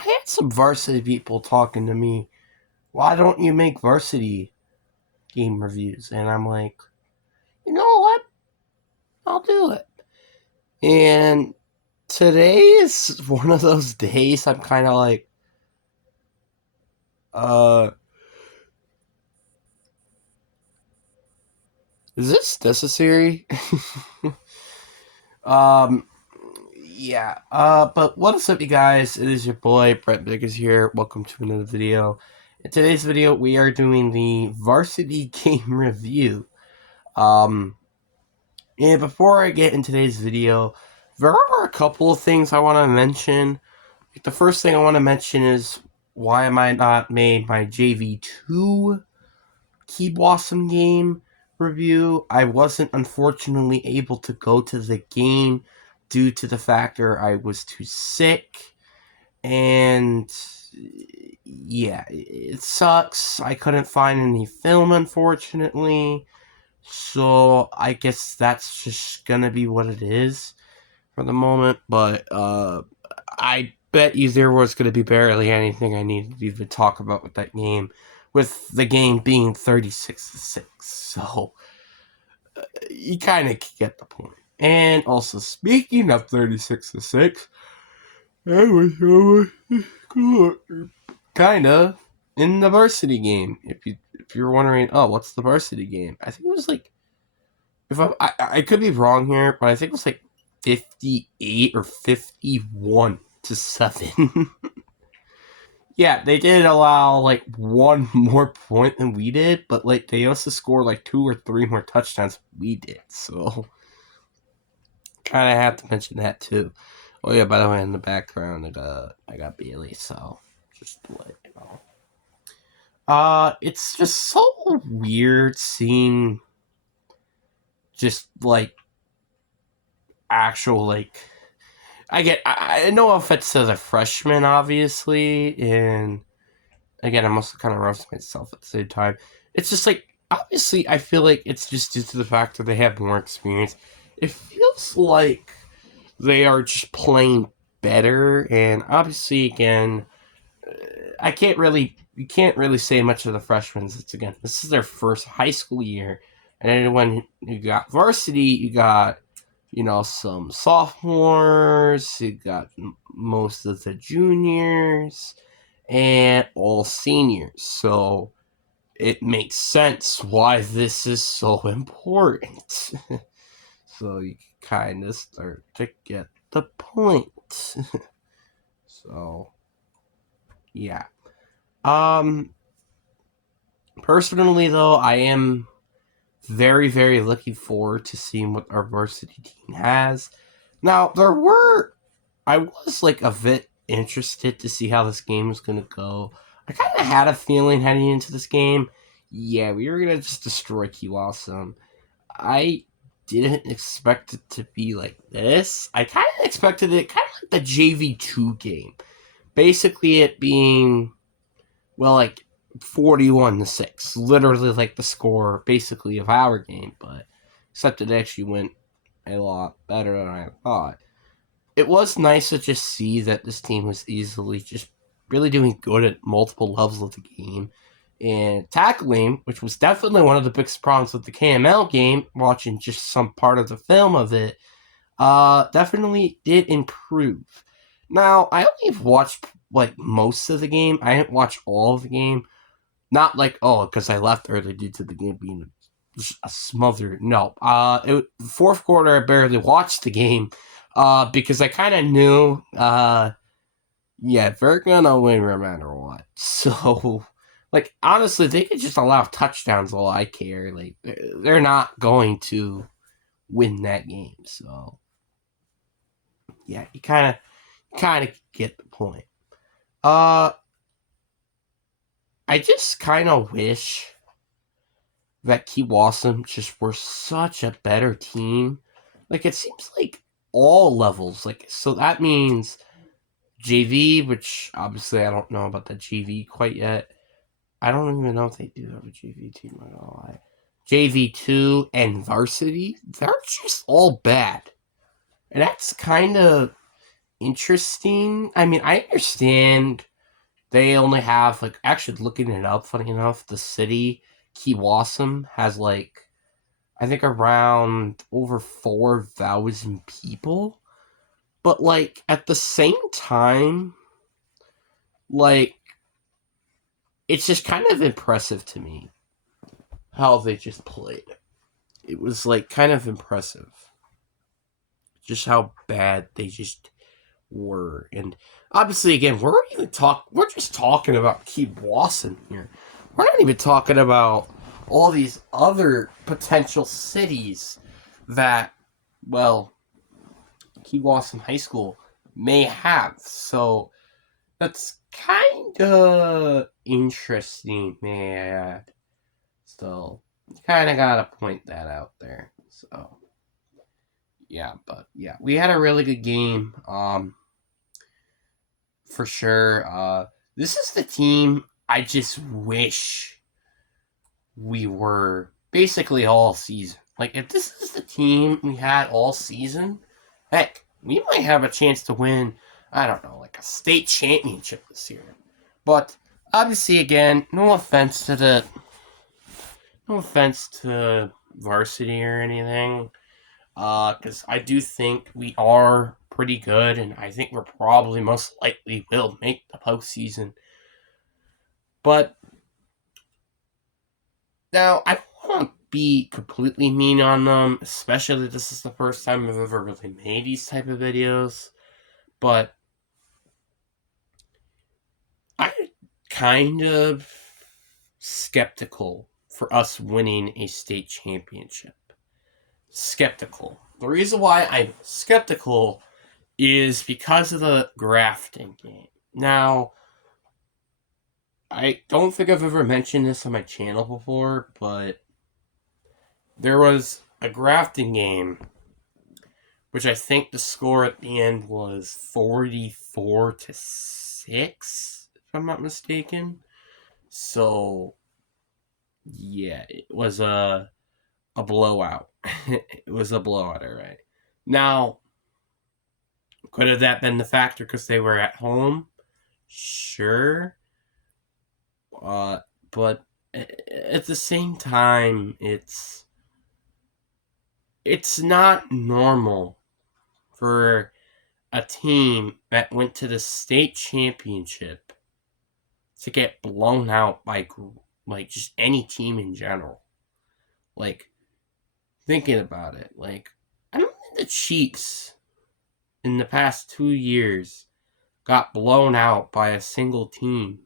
I had some varsity people talking to me. Why don't you make varsity game reviews? And I'm like, you know what? I'll do it. And today is one of those days I'm kind of like, uh, is this necessary? um, yeah. But what is up, you guys? It is your boy, Brett Biggers here. Welcome to another video. In today's video, we are doing the varsity game review. And before I get in today's video, there are a couple of things I want to mention. The first thing I want to mention is why am I not made my JV2 kewassum game review. I wasn't unfortunately able to go to the game due to the factor I was too sick. And yeah, it sucks. I couldn't find any film, unfortunately. So I guess that's just gonna be what it is for the moment. But I bet you there was gonna be barely anything I needed to even talk about with that game, with the game being 36-6. So you kind of get the point. And also, speaking of 36-6, I was kind of in the varsity game. If you're wondering, oh, what's the varsity game? I think it was like, if I could be wrong here, but I think it was like 58 or 51-7. Yeah, they did allow like one more point than we did, but like they also scored like 2 or 3 more touchdowns than we did. So kind of have to mention that too. Oh yeah, by the way, in the background, I got Bailey, so just to let you know. It's just so weird seeing just like actual like I know if it's as a freshman, obviously, and again, I'm also kind of roasting myself at the same time. It's just like, obviously, I feel like it's just due to the fact that they have more experience. It feels like they are just playing better, and obviously, again, you can't really say much of the freshmen. It's again, this is their first high school year, and then when you got varsity, you got some sophomores, you got most of the juniors, and all seniors. So it makes sense why this is so important. So you kind of start to get the point. So yeah. Personally though, I am very, very looking forward to seeing what our varsity team has. Now, I was like a bit interested to see how this game was going to go. I kind of had a feeling heading into this game, yeah, we were going to just destroy kewassum. I didn't expect it to be like this. I kind of expected it kind of like the JV2 game. Basically, it being, well, like 41-6, literally like the score basically of our game, but except it actually went a lot better than I thought. It was nice to just see that this team was easily just really doing good at multiple levels of the game. And tackling, which was definitely one of the biggest problems with the KML game, watching just some part of the film of it, definitely did improve. Now, I only watched like most of the game. I didn't watch all of the game. Not like, oh, because I left early due to the game being a smother. No. Fourth quarter, I barely watched the game because I kind of knew, yeah, they're going to win no matter what. So, like, honestly, they could just allow touchdowns all I care. Like, they're not going to win that game. So, yeah, you kind of get the point. I just kind of wish that kewassum just were such a better team. Like, it seems like all levels. Like, so that means JV, which obviously I don't know about the JV quite yet. I don't even know if they do have a JV team. I'm not gonna lie. JV2 and varsity, they're just all bad. And that's kind of interesting. I mean, I understand they only have like actually looking it up. Funny enough, the city kewassum has like I think around over 4,000 people. But like at the same time, like it's just kind of impressive to me how they just played. It was like kind of impressive, just how bad they just were. And obviously, again, we're just talking about Kewassum here. We're not even talking about all these other potential cities that, well, Kewassum High School may have. So that's kind of interesting, man. So kind of gotta point that out there. So yeah, but yeah, we had a really good game. For sure. This is the team I just wish we were basically all season. Like, if this is the team we had all season, heck, we might have a chance to win, I don't know, like a state championship this year. But obviously, again, no offense to varsity or anything. Because I do think we are pretty good, and I think we're probably most likely will make the postseason. But now I don't want to be completely mean on them, especially this is the first time I've ever really made these type of videos. But I'm kind of skeptical for us winning a state championship. Skeptical. The reason why I'm skeptical is because of the grafting game. Now, I don't think I've ever mentioned this on my channel before, but there was a grafting game, which I think the score at the end was 44-6, if I'm not mistaken. So, yeah, it was a blowout. It was a blowout, all right. Now, could have that been the factor because they were at home? Sure. But at the same time, it's not normal for a team that went to the state championship to get blown out by like just any team in general. Like thinking about it, like I don't think the Chiefs in the past 2 years got blown out by a single team.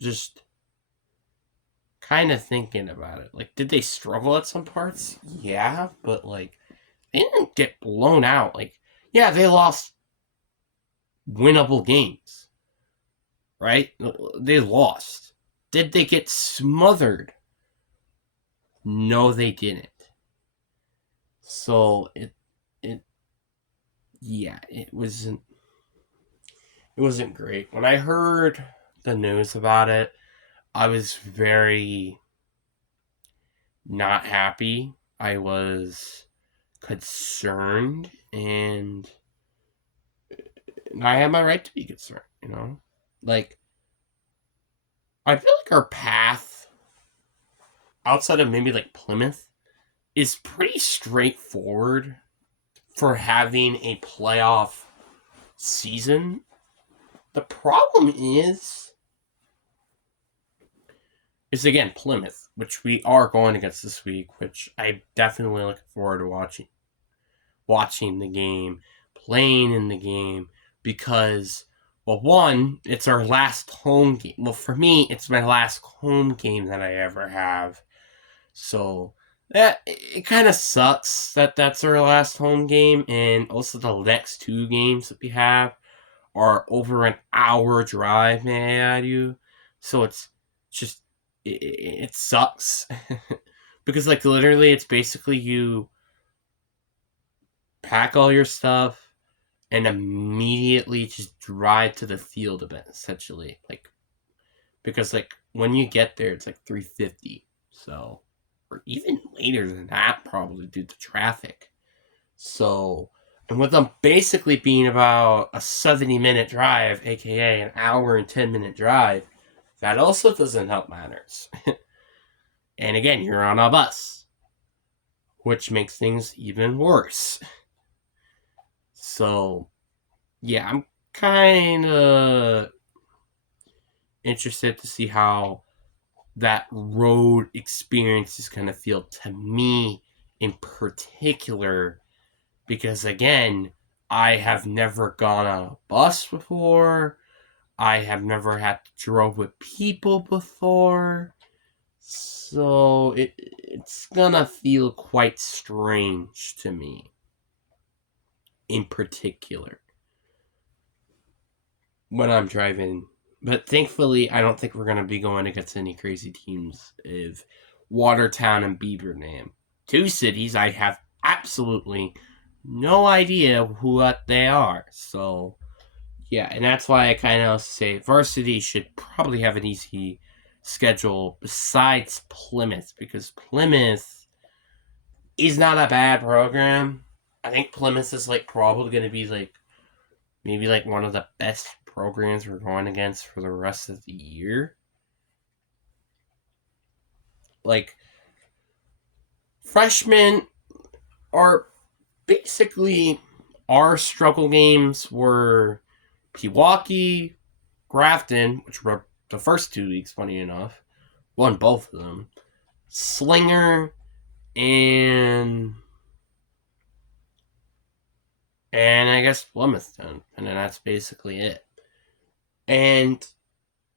Just kind of thinking about it. Like, did they struggle at some parts? Yeah, but like they didn't get blown out. Like, yeah, they lost winnable games, right? They lost. Did they get smothered? No, they didn't. So yeah, it wasn't great. When I heard the news about it, I was very not happy. I was concerned, and I have my right to be concerned, you know? Like, I feel like our path, outside of maybe like Plymouth, is pretty straightforward for having a playoff season. The problem is again Plymouth, which we are going against this week, which I definitely looking forward to watching the game, playing in the game, because, well, one, it's our last home game. Well, for me, it's my last home game that I ever have. So that it kind of sucks that that's our last home game, and also the next two games that we have are over an hour drive, may I add you. So it's just it sucks because like literally it's basically you pack all your stuff and immediately just drive to the field event essentially, like because like when you get there it's like 3:50, so or even later than that probably due to traffic. So And with them basically being about a 70-minute drive, aka an hour and 10-minute drive, that also doesn't help matters. And again, you're on a bus, which makes things even worse. So, yeah, I'm kind of interested to see how that road experience is going to feel to me in particular, because again, I have never gone on a bus before. I have never had to drove with people before. So it's gonna feel quite strange to me in particular when I'm driving. But thankfully, I don't think we're going to be going against any crazy teams of Watertown and Beaverdam. Two cities I have absolutely no idea what they are. So, yeah, and that's why I kind of say Varsity should probably have an easy schedule besides Plymouth, because Plymouth is not a bad program. I think Plymouth is like probably going to be like maybe like one of the best programs we're going against for the rest of the year. Like, freshmen are basically our struggle games were Pewaukee, Grafton, which were the first 2 weeks, funny enough, won both of them, Slinger, and I guess Plymouth, and then that's basically it. And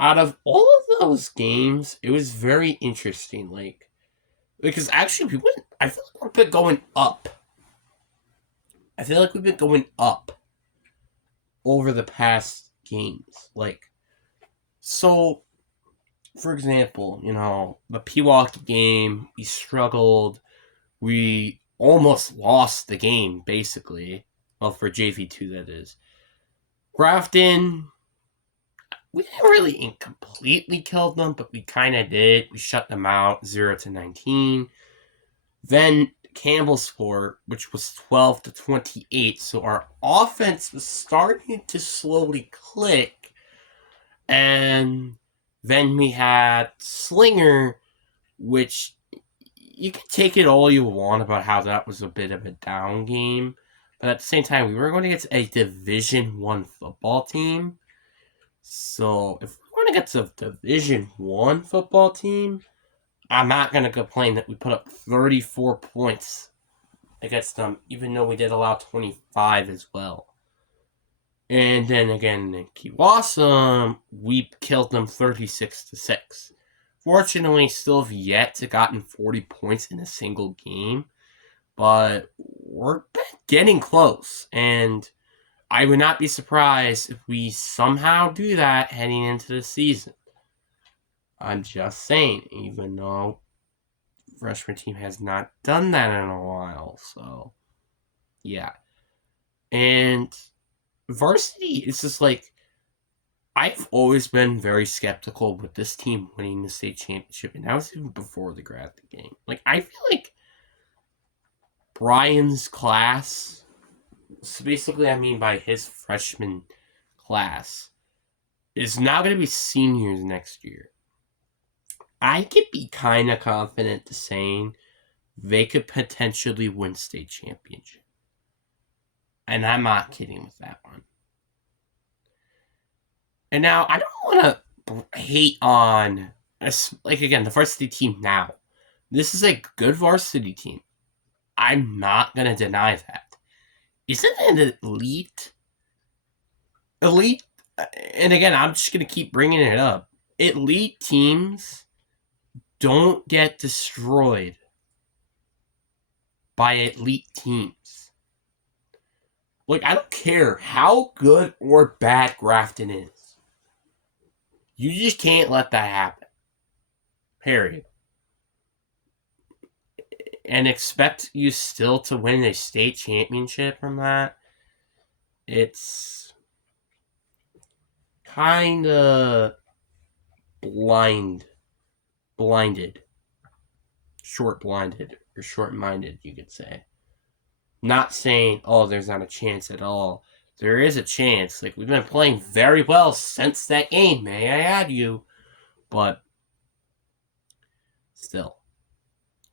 out of all of those games, it was very interesting. Like, because actually, I feel like we've been going up. I feel like we've been going up over the past games. Like, so, for example, the Pewaukee game, we struggled. We almost lost the game, basically. Well, for JV2, that is. Grafton, we didn't really incompletely kill them, but we kind of did. We shut them out 0-19. Then Campbellsport, which was 12-28. So our offense was starting to slowly click. And then we had Slinger, which you can take it all you want about how that was a bit of a down game. But at the same time, we were going against a Division I football team. So if we're going against a Division I football team, I'm not going to complain that we put up 34 points against them, even though we did allow 25 as well. And then again, in kewassum, we killed them 36-6. Fortunately, still have yet to gotten 40 points in a single game, but we're getting close. And I would not be surprised if we somehow do that heading into the season. I'm just saying, even though the freshman team has not done that in a while, so yeah. And Varsity is just like, I've always been very skeptical with this team winning the state championship, and that was even before the Grafton game. Like, I feel like Brian's class, so basically I mean by his freshman class, is now going to be seniors next year. I could be kind of confident to saying they could potentially win state championship. And I'm not kidding with that one. And now, I don't want to hate on, like, again, the varsity team now. This is a good varsity team. I'm not going to deny that. Isn't it elite? Elite, and again, I'm just going to keep bringing it up. Elite teams don't get destroyed by elite teams. Like, I don't care how good or bad Grafton is. You just can't let that happen. Period. And expect you still to win a state championship from that. It's kind of blinded. Short-blinded, or short-minded, you could say. not saying, oh, there's not a chance at all. There is a chance. Like, we've been playing very well since that game, may I add you. But still,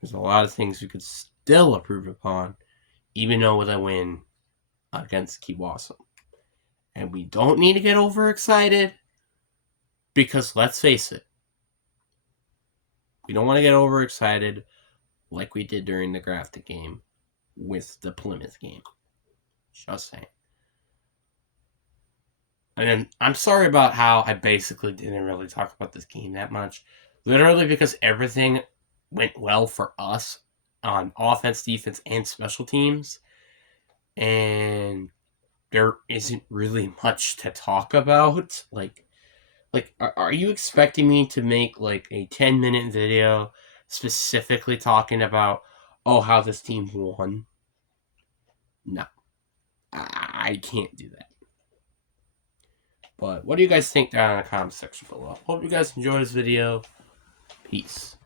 there's a lot of things we could still improve upon, even though with a win against kewassum. And we don't need to get overexcited, because let's face it, we don't want to get overexcited like we did during the Grafted game with the Plymouth game. Just saying. And then I'm sorry about how I basically didn't really talk about this game that much. Literally because everything went well for us on offense, defense, and special teams. And there isn't really much to talk about. Like, are you expecting me to make like a 10-minute video specifically talking about, oh, how this team won? No, I can't do that. But what do you guys think down in the comment section below? Hope you guys enjoyed this video. Peace.